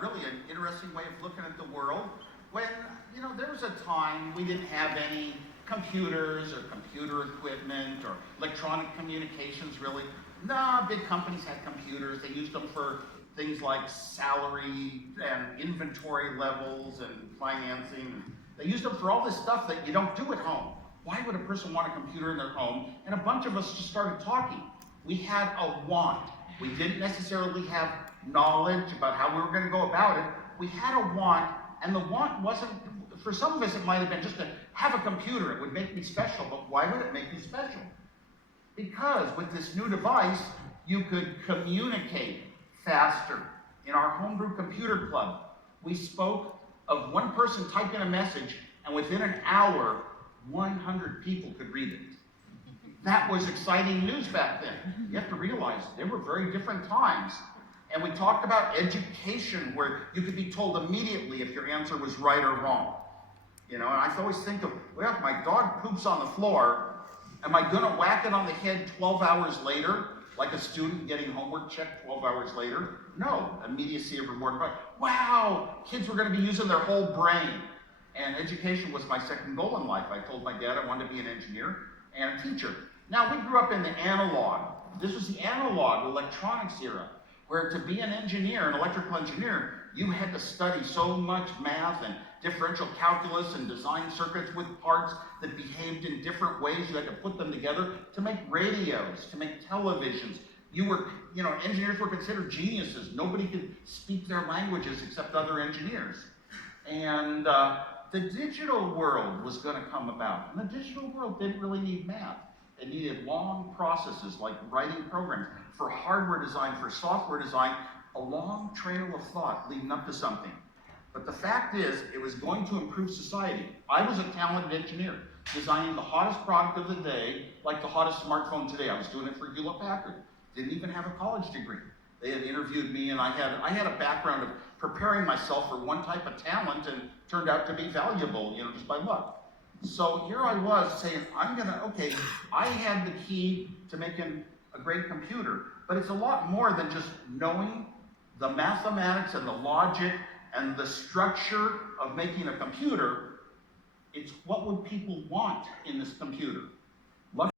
really an interesting way of looking at the world. When, there was a time we didn't have any computers or computer equipment or electronic communications, really. No, big companies had computers. They used them for things like salary and inventory levels and financing. They used them for all this stuff that you don't do at home. Why would a person want a computer in their home? And a bunch of us just started talking. We had a want. We didn't necessarily have knowledge about how we were going to go about it. We had a want, and the want wasn't, for some of us it might have been just to have a computer. It would make me special, but why would it make me special? Because with this new device, you could communicate faster. In our homebrew computer club, we spoke of one person typing a message, and within an hour, 100 people could read it. That was exciting news back then. You have to realize they were very different times. And we talked about education, where you could be told immediately if your answer was right or wrong. And I always think of, well, if my dog poops on the floor, am I gonna whack it on the head 12 hours later, like a student getting homework checked 12 hours later? No, immediacy of reward. Wow, kids were gonna be using their whole brain. And education was my second goal in life. I told my dad I wanted to be an engineer and a teacher. Now, we grew up in the analog. This was the analog electronics era, where to be an engineer, an electrical engineer, you had to study so much math and differential calculus and design circuits with parts that behaved in different ways. You had to put them together to make radios, to make televisions. Engineers were considered geniuses. Nobody could speak their languages except other engineers. And the digital world was going to come about. And the digital world didn't really need math. It needed long processes like writing programs. For hardware design, for software design, a long trail of thought leading up to something. But the fact is, it was going to improve society. I was a talented engineer, designing the hottest product of the day, like the hottest smartphone today. I was doing it for Hewlett-Packard. Didn't even have a college degree. They had interviewed me, and I had a background of preparing myself for one type of talent, and turned out to be valuable, just by luck. So here I was saying, I had the key to making a great computer, but it's a lot more than just knowing the mathematics and the logic and the structure of making a computer. It's what would people want in this computer.